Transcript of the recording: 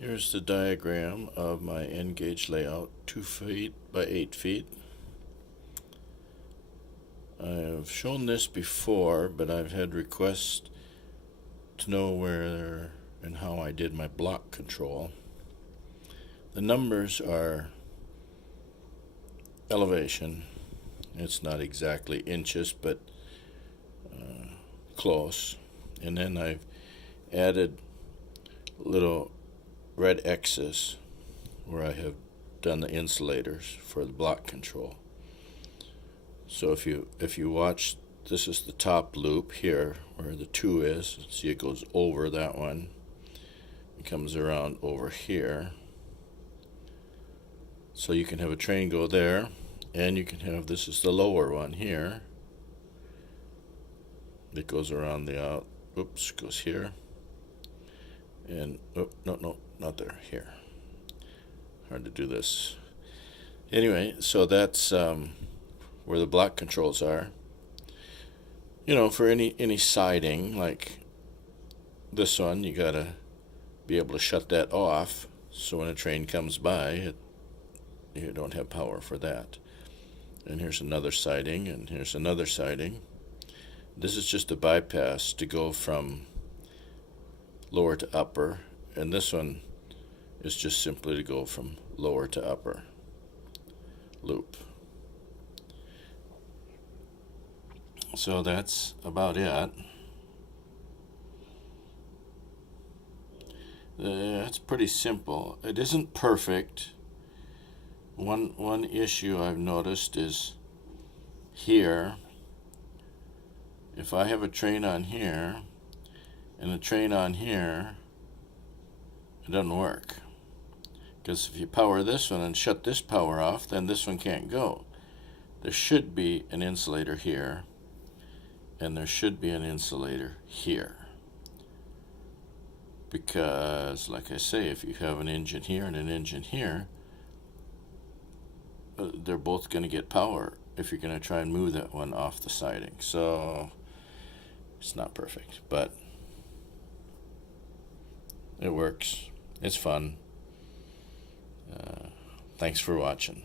Here's the diagram of my N gauge layout, 2 feet by 8 feet. I've shown this before, but I've had requests to know where and how I did my block control. The numbers are elevation. It's not exactly inches, but close. And then I've added little red X's where I have done the insulators for the block control. So if you watch, this is the top loop here where the 2 is. See, it goes over that one. It comes around over here. So you can have a train go there, and you can have, this is the lower one here. It goes around the goes here. And no, not there, here. Hard to do this. Anyway, so that's where the block controls are. You know, for any siding like this one, you gotta be able to shut that off so when a train comes by, you don't have power for that. And here's another siding, and here's another siding. This is just a bypass to go from lower to upper, and this one is just simply to go from lower to upper loop. So that's about it. It's pretty simple. It isn't perfect. One issue I've noticed is here. If I have a train on here and a train on here, it doesn't work. Because if you power this one and shut this power off, then this one can't go. There should be an insulator here, and there should be an insulator here. Because, like I say, if you have an engine here and an engine here, they're both going to get power if you're going to try and move that one off the siding. So it's not perfect, but it works. It's fun. Thanks for watching.